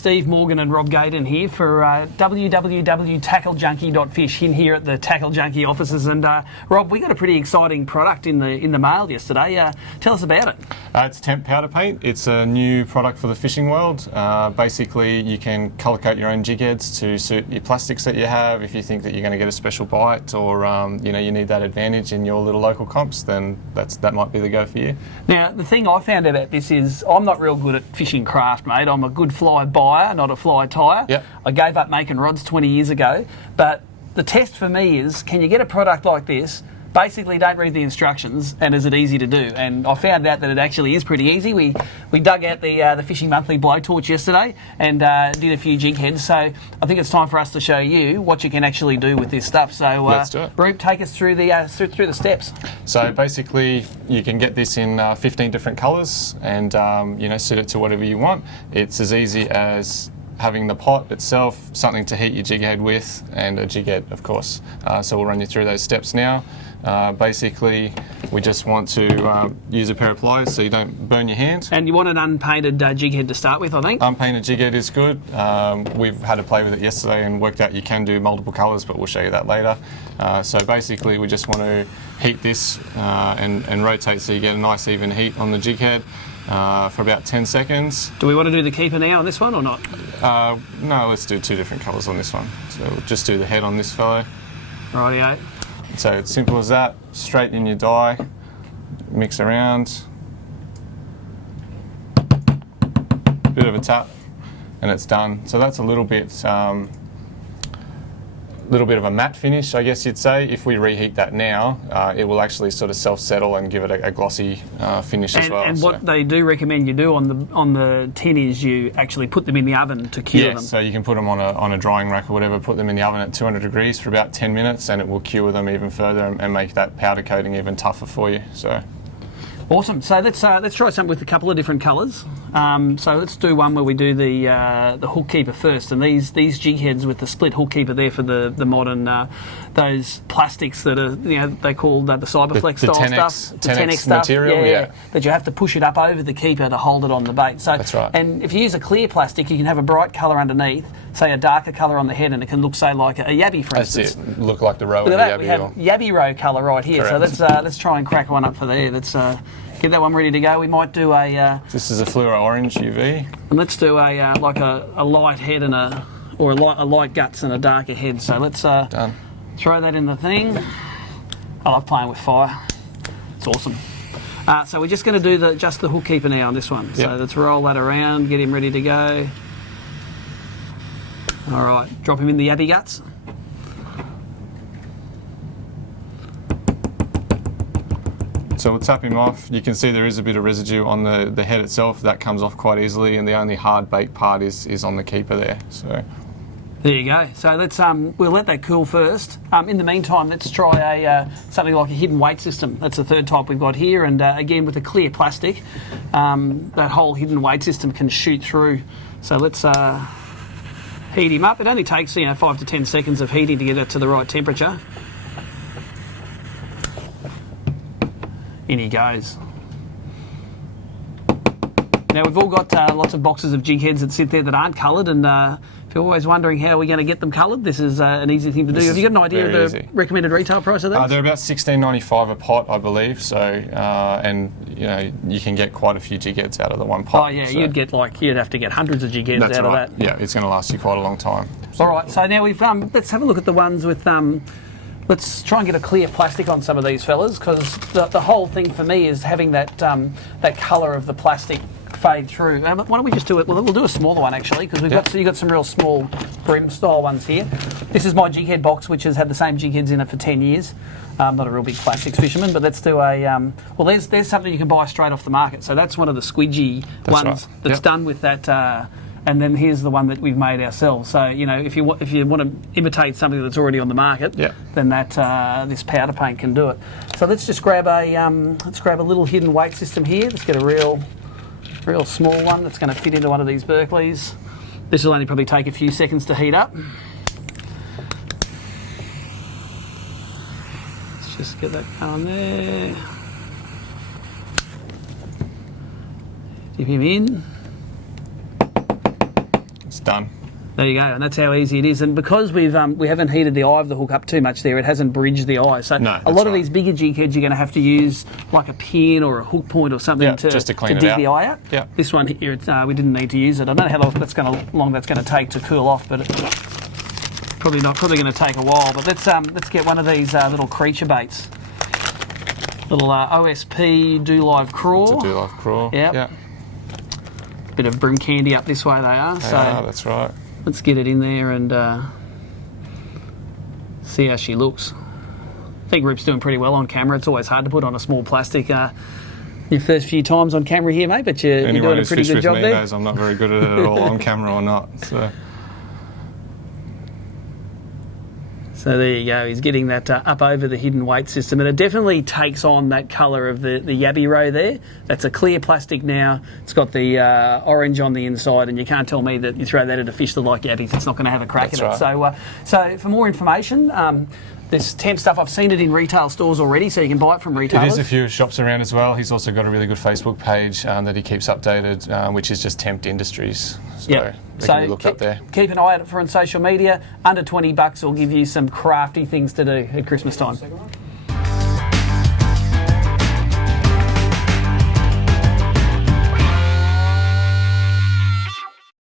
Steve Morgan and Rob Gaydon here for www.tacklejunkie.fish in here at the Tackle Junkie offices. And Rob, we got a pretty exciting product in the mail yesterday. Tell us about it. It's Tempt powder paint. It's a new product for the fishing world. Basically, you can colour code your own jig heads to suit your plastics that you have. If you think that you're going to get a special bite, or you need that advantage in your little local comps, then that might be the go for you. Now, the thing I found about this is I'm not real good at fishing craft, mate. I'm a good fly buyer, not a fly tyer. Yep. I gave up making rods 20 years ago, but the test for me is, can you get a product like this? Basically, don't read the instructions, and is it easy to do? And I found out that it actually is pretty easy. We dug out the Fishing Monthly blowtorch yesterday and did a few jig heads. So I think it's time for us to show you what you can actually do with this stuff. So let's do it. Rube, take us through the steps. So basically, you can get this in 15 different colours, and suit it to whatever you want. It's as easy as having the pot itself, something to heat your jig head with, and a jig head, of course. So we'll run you through those steps now. Basically, we just want to use a pair of pliers so you don't burn your hand. And you want an unpainted jig head to start with, I think? Unpainted jig head is good. We've had to play with it yesterday and worked out you can do multiple colours, but we'll show you that later. So basically, we just want to heat this and rotate so you get a nice even heat on the jig head. For about 10 seconds. Do we want to do the keeper now on this one or not? No, let's do two different colours on this one. So we'll just do the head on this fellow. Rightio. So it's simple as that. Straight in your dye, mix around, bit of a tap, and it's done. So that's a little bit of a matte finish, I guess you'd say. If we reheat that now, it will actually sort of self-settle and give it a glossy finish as well. And what they do recommend you do on the tin is you actually put them in the oven to cure them. So you can put them on a drying rack or whatever, put them in the oven at 200 degrees for about 10 minutes, and it will cure them even further and make that powder coating even tougher for you. So. Awesome. So let's try something with a couple of different colours. So let's do one where we do the hook keeper first. And these jig heads with the split hook keeper there for the modern those plastics that are they call the Cyberflex style 10X, stuff. The 10X stuff material, yeah. That you have to push it up over the keeper to hold it on the bait. So that's right. And if you use a clear plastic, you can have a bright colour underneath, say a darker colour on the head, and it can look say like a yabby, for instance. That's it. Look like the roe of the yabby. We have or... yabby roe colour right here. Correct. So let's try and crack one up for there. Let's get that one ready to go. We might do a. This is a fluoro orange UV. And let's do a like a light head and a light guts and a darker head. So let's done. Throw that in the thing. I love playing with fire. It's awesome. So we're just going to do just the hook keeper now on this one. Yep. So let's roll that around, get him ready to go. All right, drop him in the yabby guts. So we'll tap him off. You can see there is a bit of residue on the head itself. That comes off quite easily, and the only hard baked part is on the keeper there. So there you go. So let's we'll let that cool first. In the meantime, let's try something like a hidden weight system. That's the third type we've got here, and again with a clear plastic, that whole hidden weight system can shoot through. So let's heat him up. It only takes 5 to 10 seconds of heating to get it to the right temperature. In he goes. Now we've all got lots of boxes of jig heads that sit there that aren't coloured, and if you're always wondering how we're going to get them coloured, this is an easy thing to do. Have you got an idea of the recommended retail price of those? They're about $16.95 a pot, I believe. So, and you can get quite a few jig heads out of the one pot. Oh yeah, so. You'd have to get hundreds of jig heads out of that. Yeah, it's going to last you quite a long time. So. All right, so now we've let's have a look at the ones with. Let's try and get a clear plastic on some of these fellas, because the whole thing for me is having that colour of the plastic fade through. Why don't we just do it? We'll do a smaller one actually, because you've got some real small brim style ones here. This is my jig head box, which has had the same jig heads in it for 10 years. I'm not a real big plastics fisherman, but let's do a. There's something you can buy straight off the market. So that's one of the squidgy ones that's done with that. And then here's the one that we've made ourselves. So if you want to imitate something that's already on the market, then that this powder paint can do it. So let's just grab a little hidden weight system here. Let's get a real small one that's going to fit into one of these Berkeleys. This will only probably take a few seconds to heat up. Let's just get that going there. Dip him in. it's done. There you go, and that's how easy it is. And because we haven't heated the eye of the hook up too much there, it hasn't bridged the eye. So No, a lot of right. these bigger jig heads, you're going to have to use like a pin or a hook point or something Yeah, to just to clean it dig out. the eye out. Yeah. This one here, we didn't need to use it. I don't know how long that's going to take to cool off, but it's probably going to take a while. But let's get one of these little creature baits. Little OSP Do Live Crawl. To do like crawl. Yep. Yeah. Bit of brim candy up this way they are. So That's right. let's get it in there and see how she looks. I think Rip's doing pretty well on camera. It's always hard to put on a small plastic your first few times on camera here, mate, but you're Anyone doing a who's pretty fished good with job me there. knows I'm not very good at it at all on camera or not. So there you go. He's getting that up over the hidden weight system, and it definitely takes on that colour of the yabby roe there. That's a clear plastic now. It's got the orange on the inside, and you can't tell me that you throw that at a fish that like yabbies, it's not going to have a crack That's in it. right. So for more information, this Tempt stuff, I've seen it in retail stores already, so you can buy it from It retailers. is a few shops around as well. He's also got a really good Facebook page that he keeps updated, which is just Tempt Industries. So Yep. they can be looked up there. Keep an eye out for it on social media. Under $20 will give you some crafty things to do at Christmas time.